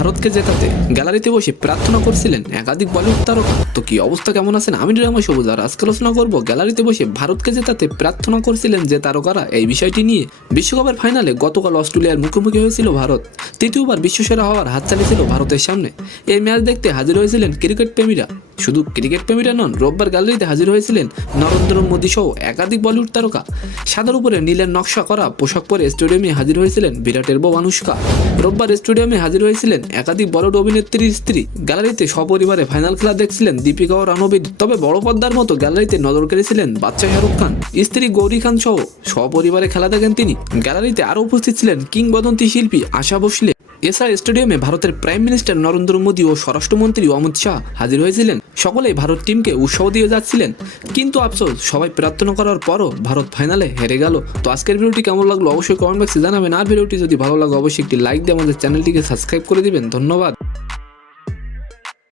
ভারতকে জেতাতে গ্যালারিতে বসে প্রার্থনা করছিলেন একাধিক বলিউড তারকা। তো কি অবস্থা, কেমন আছেন? আমি রহমান সবুজ, আর আজকে আলোচনা করবো গ্যালারিতে বসে ভারতকে জেতাতে প্রার্থনা করছিলেন যে তারকারা, এই বিষয়টি নিয়ে। বিশ্বকাপের ফাইনালে গতকাল অস্ট্রেলিয়ার মুখোমুখি হয়েছিল ভারত। তৃতীয়বার বিশ্বসেরা হওয়ার হাত চালিয়েছিল ভারতের সামনে। এই ম্যাচ দেখতে হাজির হয়েছিলেন ক্রিকেট প্রেমীরা। শুধু ক্রিকেট প্রেমীরা নন, রোববার গ্যালারিতে হাজির হয়েছিলেন নরেন্দ্র মোদী সহ একাধিক বলিউড তারকা। সাদার উপরে নীলের নকশা করা পোশাক পরে স্টেডিয়ামে হাজির হয়েছিলেন বিরাটের বউ অনুষ্কা। রোববার স্টেডিয়ামে হাজির হয়েছিলেন একাধিক বলিউড অভিনেত্রীর স্ত্রী। গ্যালারিতে সপরিবারে ফাইনাল খেলা দেখছিলেন দীপিকা ও রণবীর। তবে বড় পর্দার মতো গ্যালারিতে নজর কেড়েছিলেন বাচ্চা শাহরুখ খান, স্ত্রী গৌরী খান সহ সপরিবারে খেলা দেখেন তিনি। গ্যালারিতে আরও উপস্থিত ছিলেন কিংবদন্তি শিল্পী আশা ভোসলে। এছাড়া স্টেডিয়ামে ভারতের প্রাইম মিনিস্টার নরেন্দ্র মোদী ও স্বরাষ্ট্রমন্ত্রী অমিত শাহ হাজির হয়েছিলেন। সকলেই ভারত টিমকে উৎসাহ দিয়ে যাচ্ছিলেন। কিন্তু আফসোস, সবাই প্রার্থনা করার পরও ভারত ফাইনালে হেরে গেল। তো আজকের ভিডিওটি কেমন লাগলো অবশ্যই কমেন্ট বক্সে জানাবেন। আর ভিডিওটি যদি ভালো লাগে অবশ্যই একটি লাইক দিয়ে আমাদের চ্যানেলটিকে সাবস্ক্রাইব করে দিবেন। ধন্যবাদ।